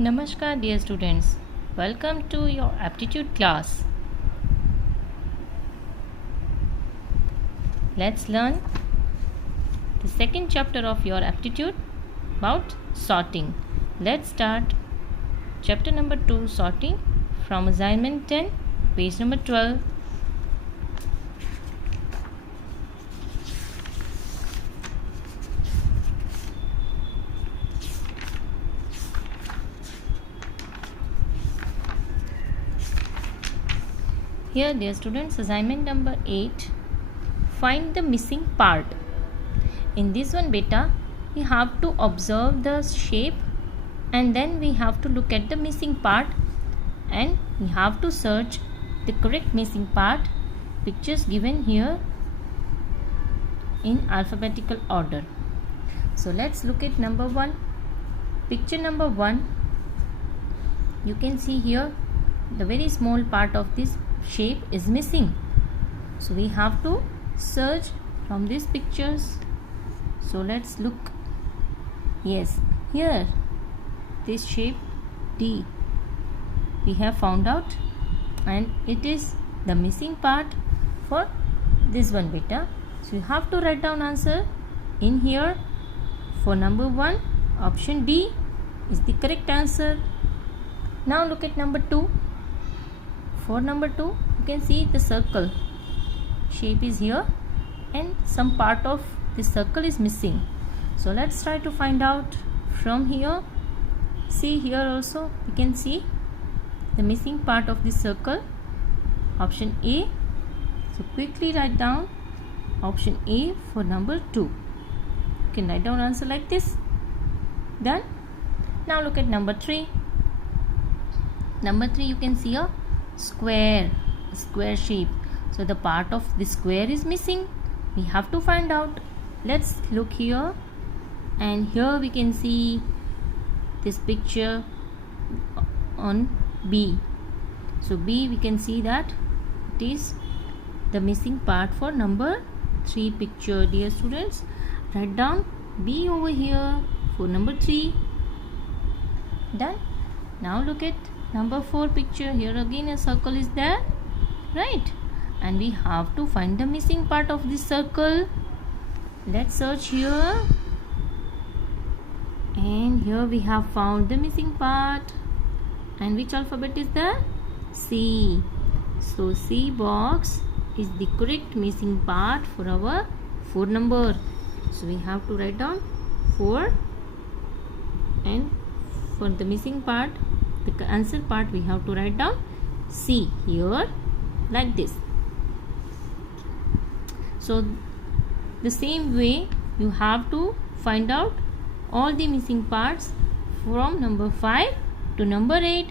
Namaskar dear students, welcome to your aptitude class. Let's learn the second chapter of your aptitude about sorting. Let's start chapter number 2, sorting, from assignment 10, page number 12. Here dear students, assignment number 8, find the missing part. In this one beta, we have to observe the shape and then we have to look at the missing part and we have to search the correct missing part. Pictures given here in alphabetical order. So let's look at number 1. Picture number 1, you can see here the very small part of this shape is missing. So we have to search from these pictures. So let's look. Yes, here this shape D we have found out and it is the missing part for this one beta. So you have to write down answer in here. For number 1, option D is the correct answer. Now look at number 2. For number 2, you can see the circle shape is here and some part of the circle is missing. So let's try to find out from here. See here also you can see the missing part of the circle, option A. So quickly write down option A for number 2. You can write down answer like this. Done. Now look at number 3. Number 3, you can see a square shape. So the part of the square is missing. We have to find out. Let's look here, and here we can see this picture on B. So B, we can see that it is the missing part for number 3 picture. Dear students, write down B over here for number 3. Done. Now look at number 4 picture. Here again a circle is there, right? And we have to find the missing part of this circle. Let's search here, and here we have found the missing part. And which alphabet is there? C. So C box is the correct missing part for our 4 number. So we have to write down 4, and for the missing part, the answer part, we have to write down C here like this. So the same way you have to find out all the missing parts from number 5 to number 8,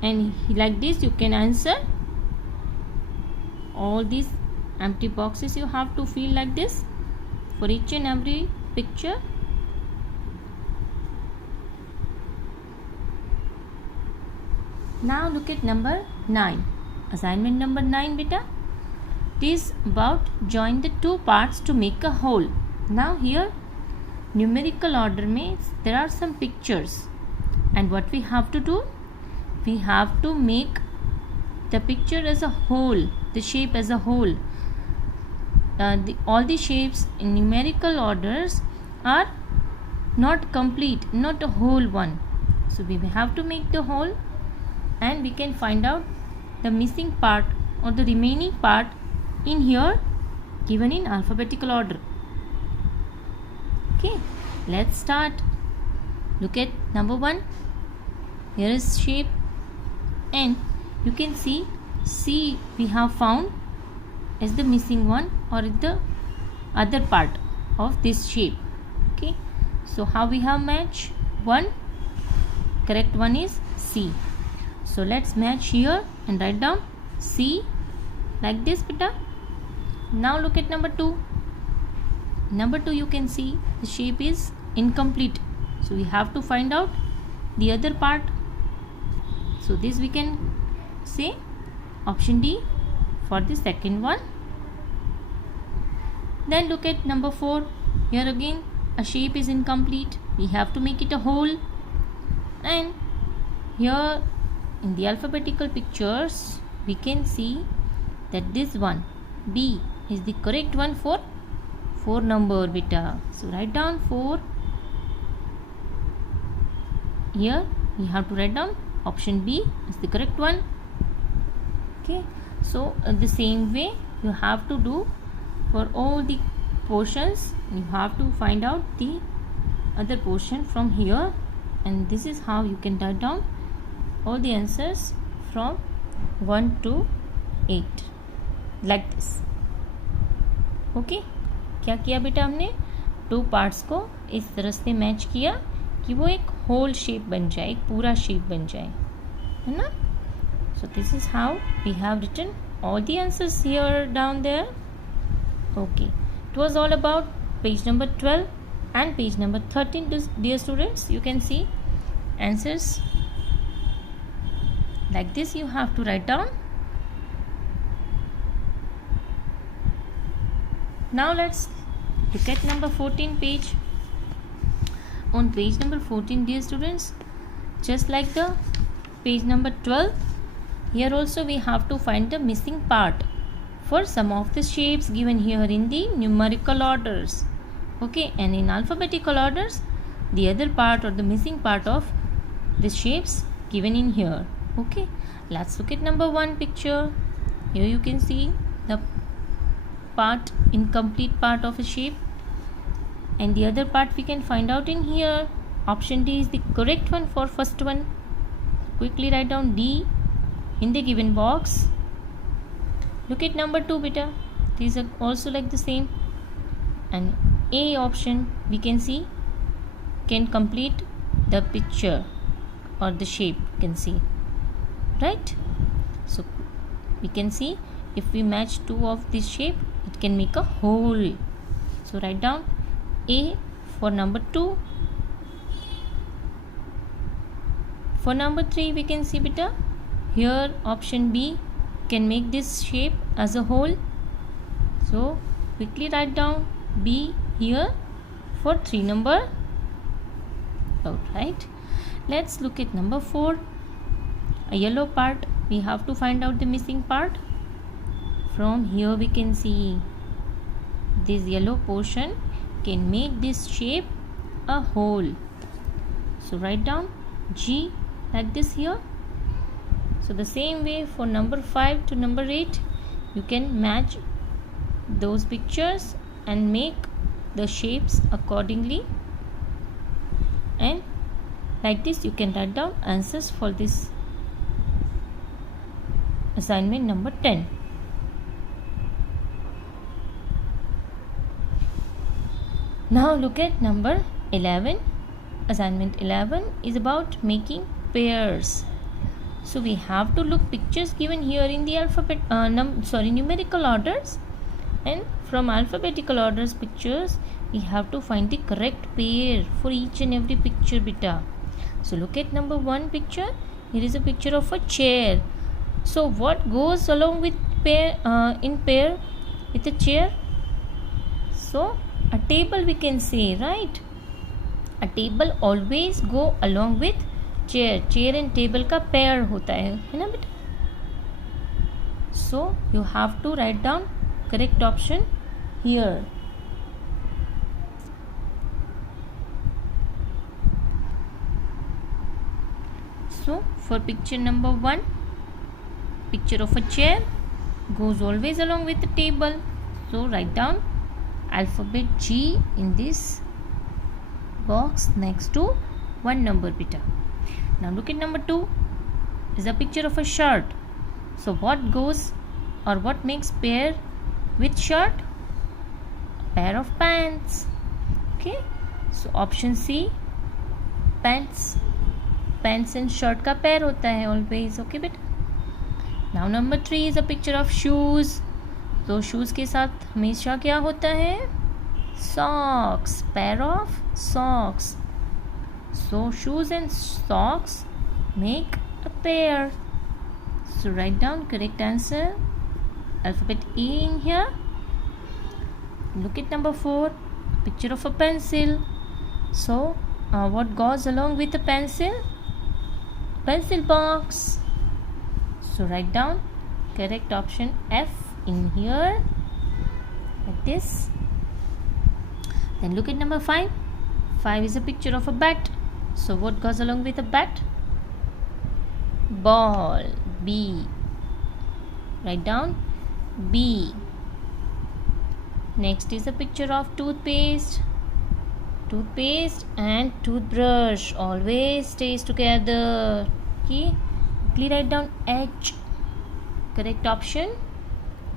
and like this you can answer all these empty boxes. You have to fill like this for each and every picture. Now look at number 9. Assignment number 9 beta. It is about join the two parts to make a whole. Now here numerical order means there are some pictures, and what we have to do, we have to make the picture as a whole, the shape as a whole. All the shapes in numerical orders are not complete, not a whole one. So we have to make the whole, and we can find out the missing part or the remaining part in here given in alphabetical order. Okay, let's start. Look at number 1. Here is shape, and you can see C we have found as the missing one or the other part of this shape. Okay, so how we have match? 1, correct one is C. So let's match here and write down C like this beta. Now look at number 2. Number 2, you can see the shape is incomplete. So we have to find out the other part. So this we can say option D for the second one. Then look at number 4. Here again a shape is incomplete. We have to make it a whole. And here in the alphabetical pictures we can see that this one B is the correct one for 4 number beta. So write down 4. Here we have to write down option B is the correct one. Okay, so the same way you have to do for all the portions. You have to find out the other portion from here, and this is how you can write down all the answers from 1 to 8 like this. Okay, क्या किया बेटा, हमने 2 parts को इस तरह से match किया कि वो एक होल शेप बन जाए, एक पूरा शेप बन जाए, है ना. So this is how we have written all the answers here down there. Okay, it was all about page number 12 and page number 13. Dear students, you can see answers like this. You have to write down. Now let's look at number 14 page. On page number 14, dear students, just like the page number 12, here also we have to find the missing part for some of the shapes given here in the numerical orders. Okay, and in alphabetical orders, the other part or the missing part of the shapes given in here. Okay, let's look at number 1 picture. Here you can see the part, incomplete part of a shape, and the other part we can find out in here. Option D is the correct one for first one. Quickly write down D in the given box. Look at number 2 beta. These are also like the same, and A option we can see can complete the picture or the shape, you can see, right? So we can see if we match 2 of this shape, it can make a whole. So write down A for number 2. For number 3 we can see beta, here option B can make this shape as a whole. So quickly write down B here for 3 number. Alright, let's look at number 4. A yellow part, we have to find out the missing part. From here we can see this yellow portion can make this shape a whole. So write down G like this here. So the same way for number 5 to number 8, you can match those pictures and make the shapes accordingly, and like this you can write down answers for this assignment number 10. Now look at number 11. Assignment 11 is about making pairs. So we have to look pictures given here in the numerical orders, and from alphabetical orders pictures we have to find the correct pair for each and every picture beta. So look at number 1 picture. Here is a picture of a chair. So what goes along with in pair with a chair? So a table we can say, right? A table always go along with chair and table का pair होता है ना बेटा. So you have to write down correct option here. So for picture number 1, picture of a chair goes always along with the table. So write down alphabet G in this box next to 1 number beta. Now look at number 2 is a picture of a shirt. So what goes or what makes pair with shirt? A pair of pants. Okay, so option C, pants. Pants and shirt का pair होता है always. Okay बेटा. Now number 3 is a picture of shoes. तो shoes के साथ हमेशा क्या होता है? Socks. Pair of socks. So shoes and socks make a pair. So write down correct answer, alphabet E in here. Look at number 4, picture of a pencil. So what goes along with a pencil? pencil box. So write down correct option F in here like this. Then look at number 5. 5 is a picture of a bat. So what goes along with a bat? Ball. B. Write down B. Next is a picture of toothpaste. Toothpaste and toothbrush always stays together. Okay. Quickly write down H. Correct option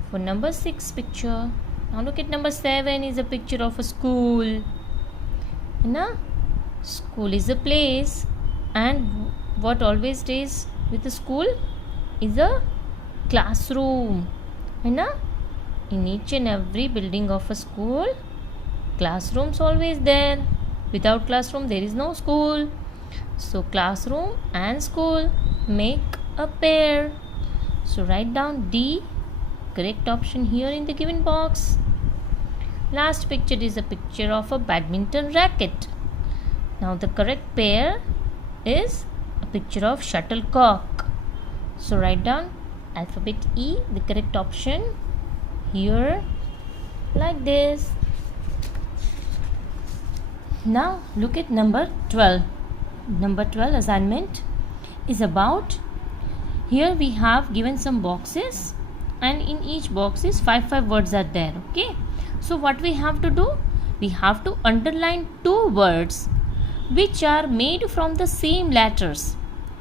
for number 6 picture. Now look at number 7 is a picture of a school. Na? School is a place, and what always stays with the school is a classroom. Na? In each and every building of a school, classrooms always there. Without classroom there is no school. So classroom and school make a pair. So write down D. Correct option here in the given box. Last picture is a picture of a badminton racket. Now the correct pair is a picture of shuttlecock. So write down alphabet E, the correct option here like this. Now look at number 12. Number 12 assignment is about, here we have given some boxes, and in each box is 5 words are there. Okay, so what we have to do, we have to underline 2 words which are made from the same letters.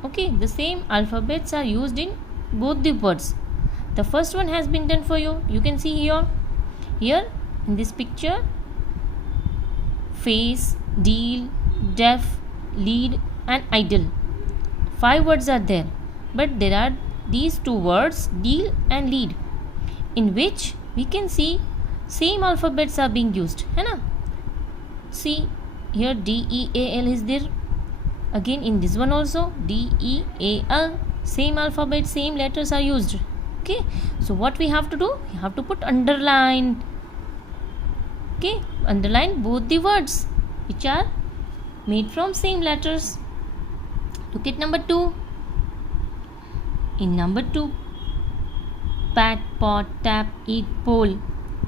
Okay, the same alphabets are used in both the words. The first one has been done for you. You can see here in this picture, face, deal, deaf, lead and idle. 5 words are there, but there are these 2 words, deal and lead, in which we can see same alphabets are being used. है ना? See here DEAL is there. Again in this one also DEAL, same alphabet, same letters are used. Okay, so what we have to do, we have to put underline. Okay, underline both the words which are made from same letters. Look at number 2. In number 2, pat, pot, tap, eat, pole.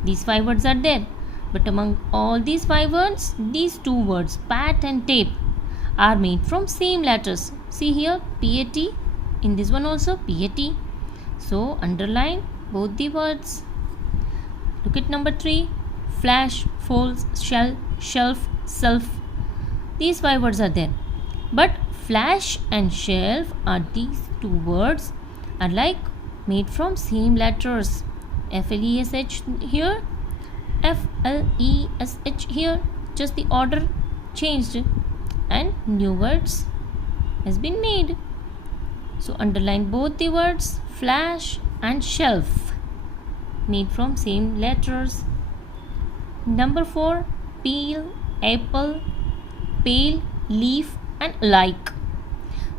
These 5 words are there. But among all these 5 words, these 2 words, pat and tape, are made from same letters. See here, PAT. In this one also, PAT. So, underline both the words. Look at number 3. Flash, folds, shell, shelf, self. These 5 words are there. But flash and shelf are these 2 words are like made from same letters. FLESH here, FLESH here. Just the order changed and new words has been made. So underline both the words flash and shelf, made from same letters. Number 4, peel, apple, pale, leaf and like.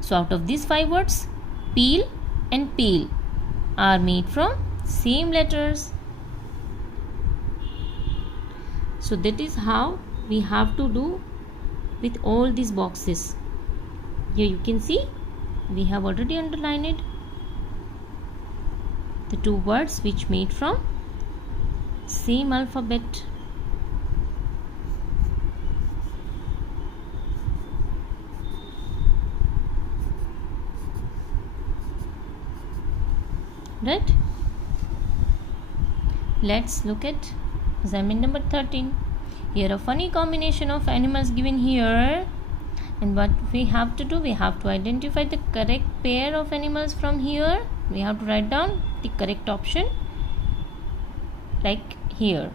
So out of these 5 words, peel and pale are made from same letters. So that is how we have to do with all these boxes. Here you can see we have already underlined it, the 2 words which made from same alphabet. Right? Let's look at assignment number 13. Here a funny combination of animals given here, and what we have to do, we have to identify the correct pair of animals from here. We have to write down the correct option like here.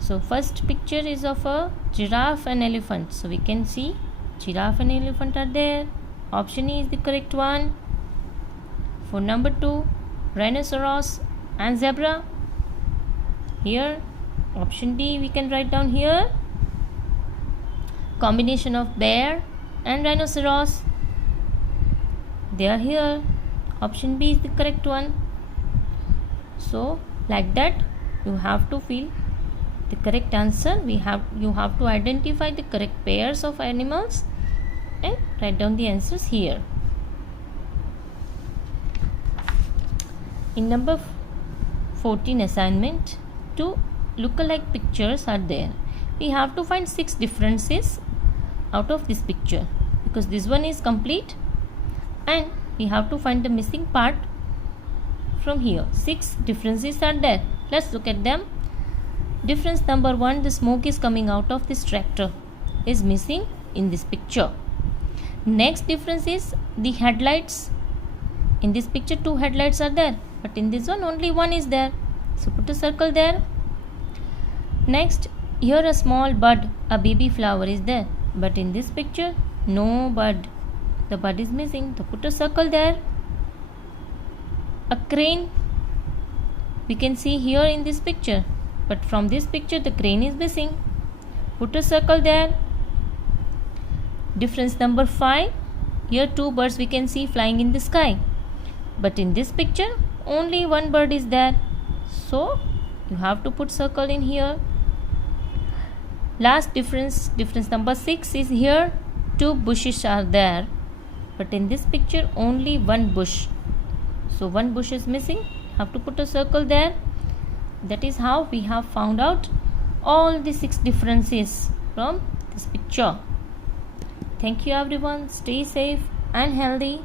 So first picture is of a giraffe and elephant. So we can see giraffe and elephant are there. Option E is the correct one. For number 2, rhinoceros and zebra. Here option D we can write down here. Combination of bear and rhinoceros, they are here. Option B is the correct one. So like that you have to fill the correct answer. You have to identify the correct pairs of animals and write down the answers here. In number 14 assignment, 2 lookalike pictures are there. We have to find 6 differences out of this picture because this one is complete and we have to find the missing part from here. 6 differences are there. Let's look at them. Difference number 1, the smoke is coming out of this tractor is missing in this picture. Next difference is the headlights. In this picture 2 headlights are there, but in this one only one is there, so put a circle there. Next, here a small bud, a baby flower is there, but in this picture no bud, the bud is missing, so put a circle there. A crane we can see here in this picture, but from this picture the crane is missing, put a circle there. Difference number 5, here 2 birds we can see flying in the sky, but in this picture only one bird is there, so you have to put circle in here. Last difference number 6 is here 2 bushes are there, but in this picture only one bush, so one bush is missing, have to put a circle there. That is how we have found out all the 6 differences from this picture. Thank you everyone. Stay safe and healthy.